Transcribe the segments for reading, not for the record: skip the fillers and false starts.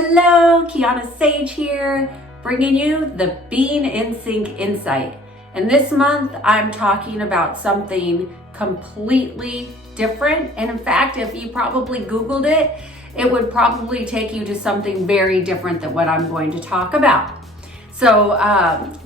Hello, Kiannaa Sage here, bringing you the BIS Insight. And this month, I'm talking about something completely different. And in fact, if you probably Googled it, it would probably take you to something very different than what I'm going to talk about. So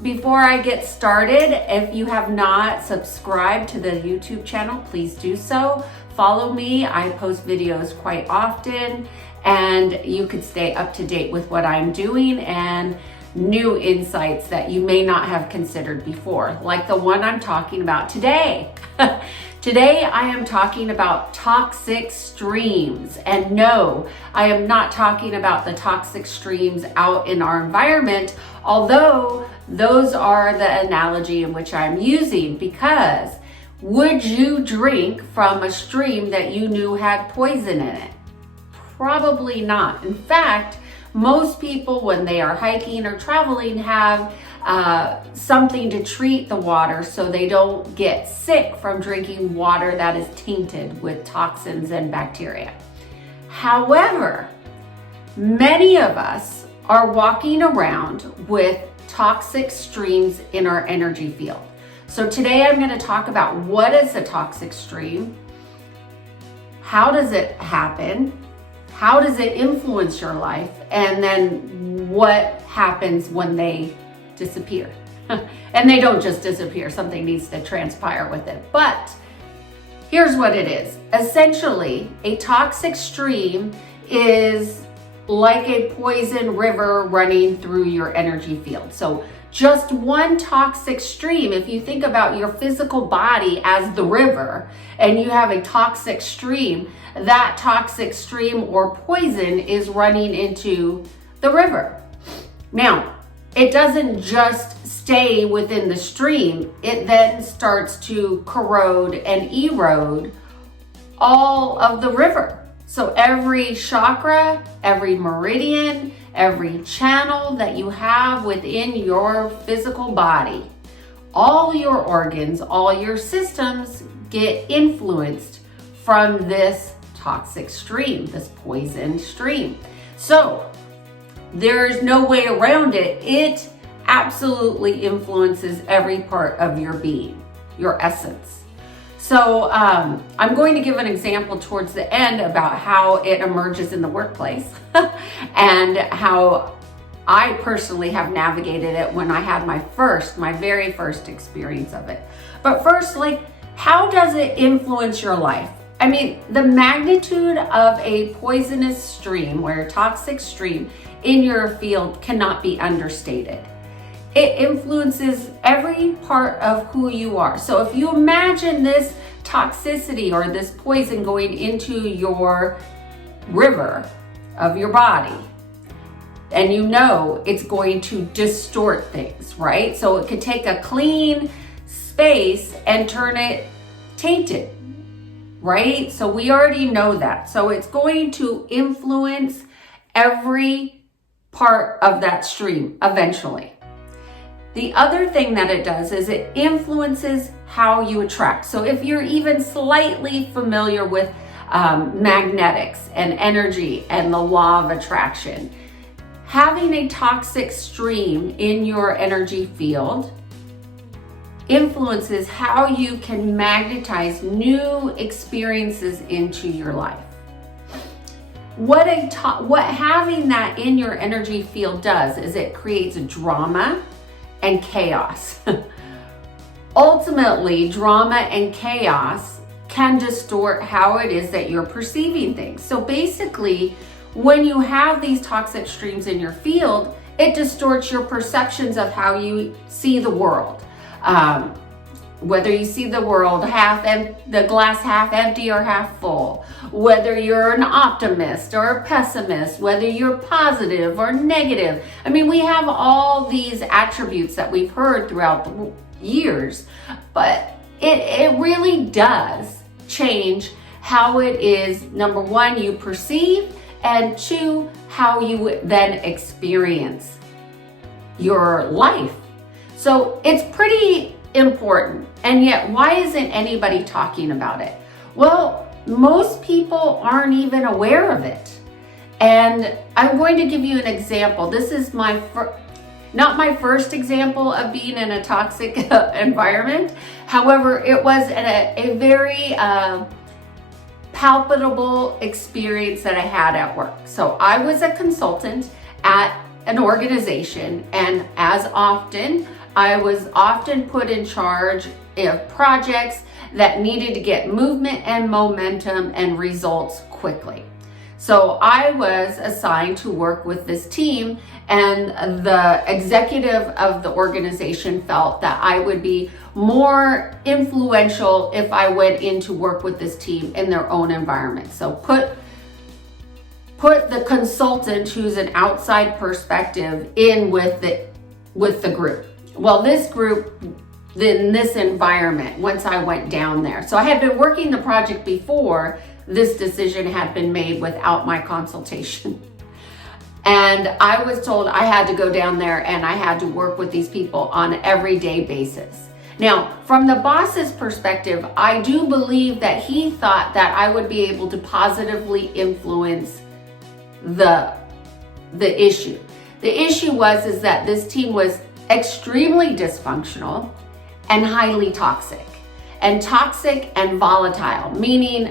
before I get started, if you have not subscribed to the YouTube channel, please do so. Follow me. I post videos quite often, and you could stay up to date with what I'm doing and new insights that you may not have considered before, like the one I'm talking about today. Today, I am talking about toxic streams. And no, I am not talking about the toxic streams out in our environment, although those are the analogy in which I'm using, because would you drink from a stream that you knew had poison in it? Probably not. In fact, most people, when they are hiking or traveling, have something to treat the water so they don't get sick from drinking water that is tainted with toxins and bacteria. However, many of us are walking around with toxic streams in our energy field. So today I'm going to talk about what is a toxic stream, how does it happen, how does it influence your life, and then what happens when they disappear. And they don't just disappear, something needs to transpire with it. But here's what it is. Essentially, a toxic stream is like a poison river running through your energy field. So just one toxic stream, if you think about your physical body as the river and you have a toxic stream, that toxic stream or poison is running into the river. Now, it doesn't just stay within the stream, it then starts to corrode and erode all of the river. So every chakra, every meridian, every channel that you have within your physical body, all your organs, all your systems get influenced from this toxic stream, this poison stream. So there's no way around it. It absolutely influences every part of your being, your essence. So I'm going to give an example towards the end about how it emerges in the workplace and how I personally have navigated it when I had my very first experience of it. But first, how does it influence your life? I mean, the magnitude of a poisonous stream or a toxic stream in your field cannot be understated. It influences every part of who you are. So if you imagine this toxicity or this poison going into your river of your body, and you know it's going to distort things, right? So it could take a clean space and turn it tainted, right? So we already know that. So it's going to influence every part of that stream eventually. The other thing that it does is it influences how you attract. So if you're even slightly familiar with magnetics and energy and the law of attraction, having a toxic stream in your energy field influences how you can magnetize new experiences into your life. What having that in your energy field does is it creates drama and chaos. Ultimately, drama and chaos can distort how it is that you're perceiving things. So basically, when you have these toxic streams in your field, it distorts your perceptions of how you see the world. Whether you see the world the glass half empty or half full, whether you're an optimist or a pessimist, whether you're positive or negative. I mean, we have all these attributes that we've heard throughout the years, but it really does change how it is, number one, you perceive, and two, how you then experience your life. So it's pretty important. And yet, why isn't anybody talking about it? Well, most people aren't even aware of it. And I'm going to give you an example. This is not my first example of being in a toxic environment. However, it was a very palpable experience that I had at work. So I was a consultant at an organization, and as often, I was often put in charge of projects that needed to get movement and momentum and results quickly. So I was assigned to work with this team, and the executive of the organization felt that I would be more influential if I went in to work with this team in their own environment. So put the consultant, who's an outside perspective, in with the group. Well, this group, in this environment, once I went down there. So I had been working the project before. This decision had been made without my consultation. And I was told I had to go down there and I had to work with these people on an everyday basis. Now, from the boss's perspective, I do believe that he thought that I would be able to positively influence the issue. The issue is that this team was extremely dysfunctional and highly toxic. And toxic and volatile, meaning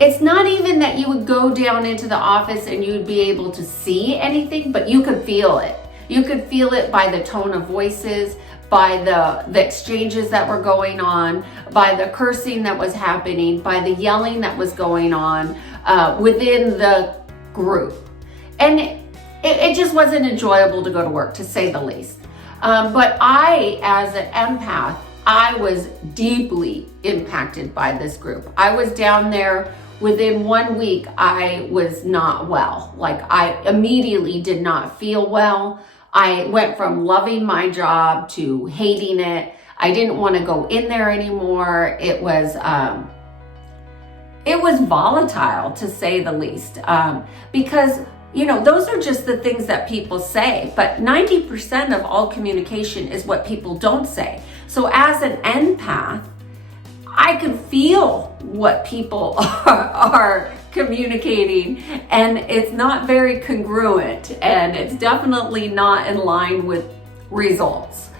it's not even that you would go down into the office and you'd be able to see anything, but you could feel it. You could feel it by the tone of voices, by the exchanges that were going on, by the cursing that was happening, by the yelling that was going on within the group. And it just wasn't enjoyable to go to work, to say the least. But I, as an empath, I was deeply impacted by this group. I was down there within 1 week. I was not well. Like, I immediately did not feel well. I went from loving my job to hating it. I didn't want to go in there anymore. It was volatile, to say the least, because those are just the things that people say, but 90% of all communication is what people don't say. So as an empath, I could feel what people are communicating, and it's not very congruent, and it's definitely not in line with results.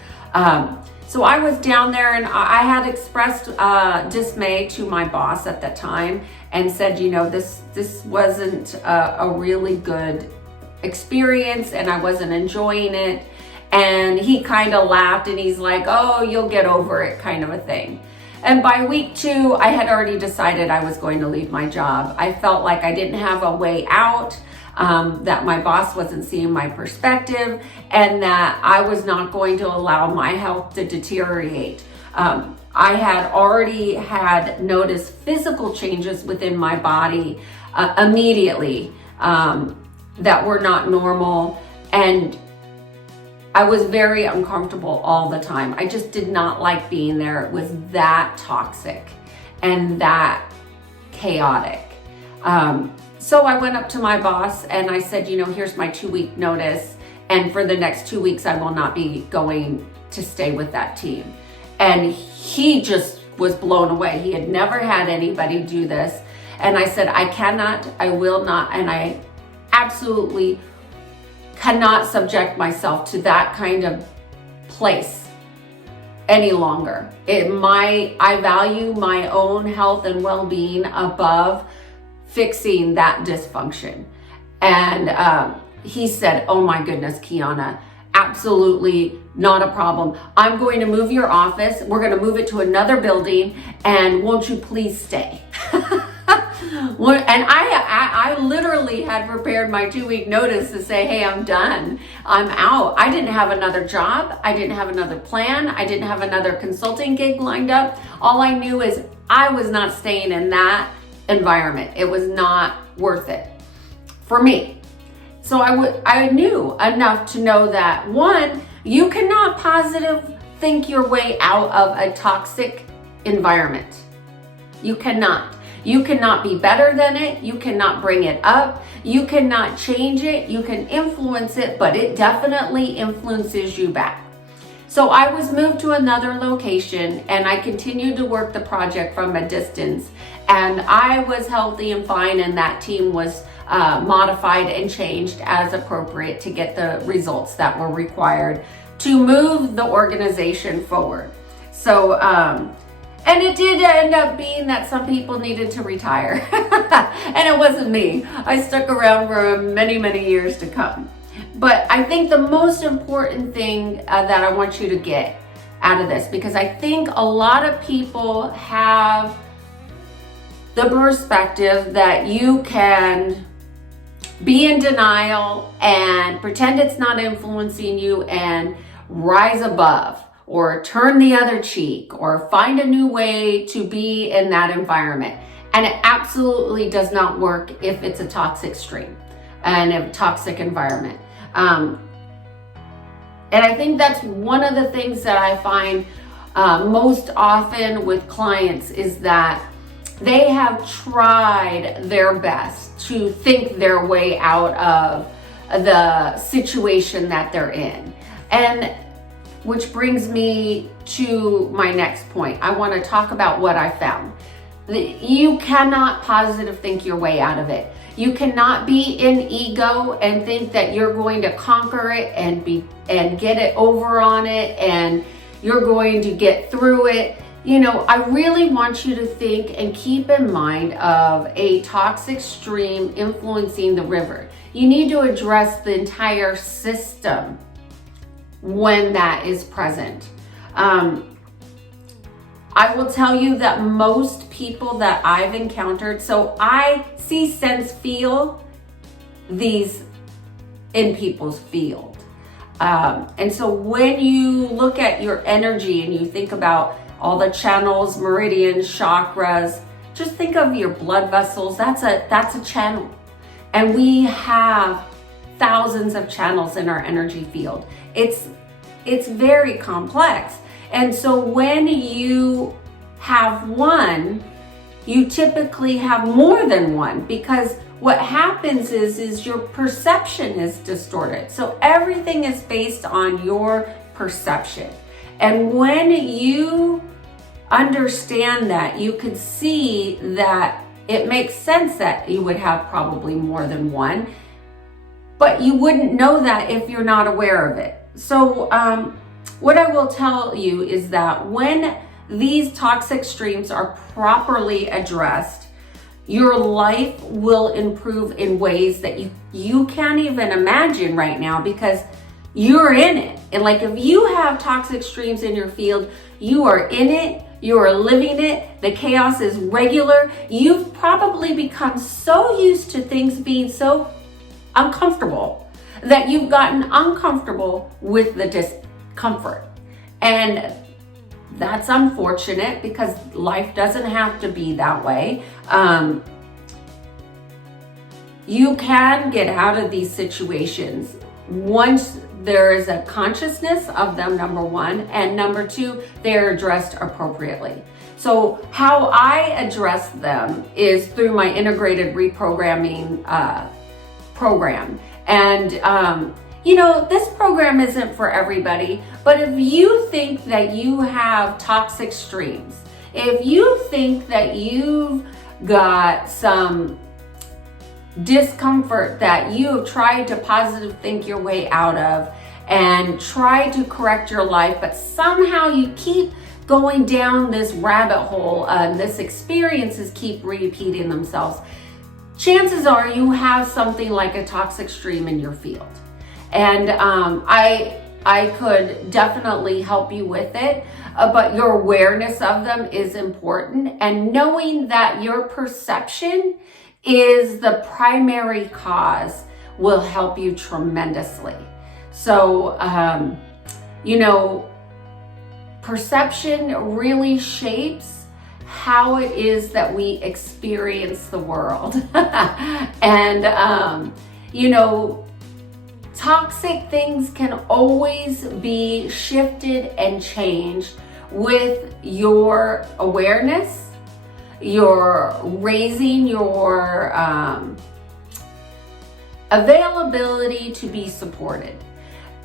So I was down there, and I had expressed dismay to my boss at that time and said, this wasn't a really good experience, and I wasn't enjoying it. And he kind of laughed, and he's like, oh, you'll get over it, kind of a thing. And by week 2, I had already decided I was going to leave my job. I felt like I didn't have a way out, that my boss wasn't seeing my perspective, and that I was not going to allow my health to deteriorate. I had already had noticed physical changes within my body immediately that were not normal, and I was very uncomfortable all the time. I just did not like being there. It was that toxic and that chaotic. So I went up to my boss and I said, here's my 2-week notice. And for the next 2 weeks, I will not be going to stay with that team. And he just was blown away. He had never had anybody do this. And I said, I cannot, I will not, and I absolutely cannot subject myself to that kind of place any longer. I value my own health and well-being above fixing that dysfunction. And he said, oh my goodness, Kiannaa, absolutely not a problem. I'm going to move your office. We're going to move it to another building, and won't you please stay? And I literally had prepared my 2-week notice to say, hey, I'm done. I'm out. I didn't have another job. I didn't have another plan. I didn't have another consulting gig lined up. All I knew is I was not staying in that environment. It was not worth it for me. So I knew enough to know that, one, you cannot positive think your way out of a toxic environment. You cannot. You cannot be better than it. You cannot bring it up. You cannot change it. You can influence it, but it definitely influences you back. So I was moved to another location, and I continued to work the project from a distance, and I was healthy and fine, and that team was modified and changed as appropriate to get the results that were required to move the organization forward. So, and it did end up being that some people needed to retire. And it wasn't me. I stuck around for many, many years to come. But I think the most important thing that I want you to get out of this, because I think a lot of people have the perspective that you can be in denial and pretend it's not influencing you and rise above, or turn the other cheek, or find a new way to be in that environment. And it absolutely does not work if it's a toxic stream and a toxic environment. And I think that's one of the things that I find most often with clients is that they have tried their best to think their way out of the situation that they're in. And which brings me to my next point. I want to talk about what I found. You cannot positive think your way out of it. You cannot be in ego and think that you're going to conquer it and get it over on it and you're going to get through it. You know, I really want you to think and keep in mind of a toxic stream influencing the river. You need to address the entire system when that is present. I will tell you that most people that I've encountered, so I see, sense, feel these in people's field. And so when you look at your energy and you think about all the channels, meridians, chakras, just think of your blood vessels. That's a channel. And we have thousands of channels in our energy field. It's very complex. And so when you have one, you typically have more than one, because what happens is your perception is distorted. So everything is based on your perception. And when you understand that, you could see that it makes sense that you would have probably more than one, but you wouldn't know that if you're not aware of it. So what I will tell you is that when these toxic streams are properly addressed, your life will improve in ways that you can't even imagine right now, because you're in it. And like, if you have toxic streams in your field, you are in it, you are living it, the chaos is regular. You've probably become so used to things being so uncomfortable that you've gotten uncomfortable with the discomfort. And that's unfortunate, because life doesn't have to be that way. You can get out of these situations once there is a consciousness of them, number one, and number two, they're addressed appropriately. So how I address them is through my Integrated Reprogramming program. And you know, this program isn't for everybody, but if you think that you have toxic streams, if you think that you've got some discomfort that you have tried to positive think your way out of and try to correct your life, but somehow you keep going down this rabbit hole and this experiences keep repeating themselves, chances are you have something like a toxic stream in your field. And I could definitely help you with it, but your awareness of them is important, and knowing that your perception is the primary cause will help you tremendously. So, you know, perception really shapes how it is that we experience the world. And, you know, toxic things can always be shifted and changed with your awareness, your raising your availability to be supported.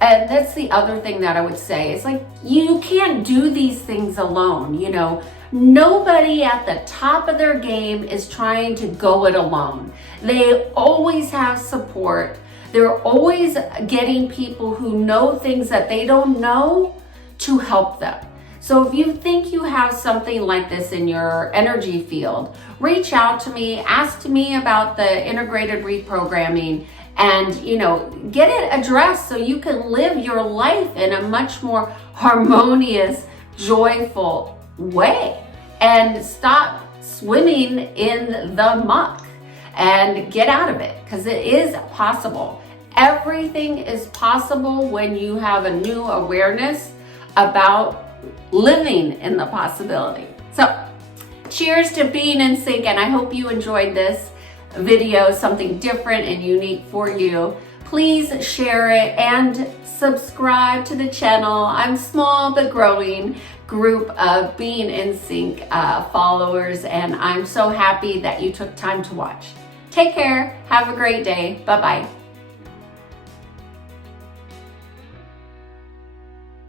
And that's the other thing that I would say. It's like, you can't do these things alone. You know, Nobody at the top of their game is trying to go it alone. They always have support. They're always getting people who know things that they don't know to help them. So if you think you have something like this in your energy field, reach out to me, ask me about the integrated reprogramming, and get it addressed so you can live your life in a much more harmonious, joyful way, and stop swimming in the muck and get out of it, because it is possible. Everything is possible when you have a new awareness about living in the possibility. So cheers to being in sync, and I hope you enjoyed this video, something different and unique for you. Please share it and subscribe to the channel. I'm small but growing group of Being in Sync followers, and I'm so happy that you took time to watch. Take care. Have a great day. Bye-bye.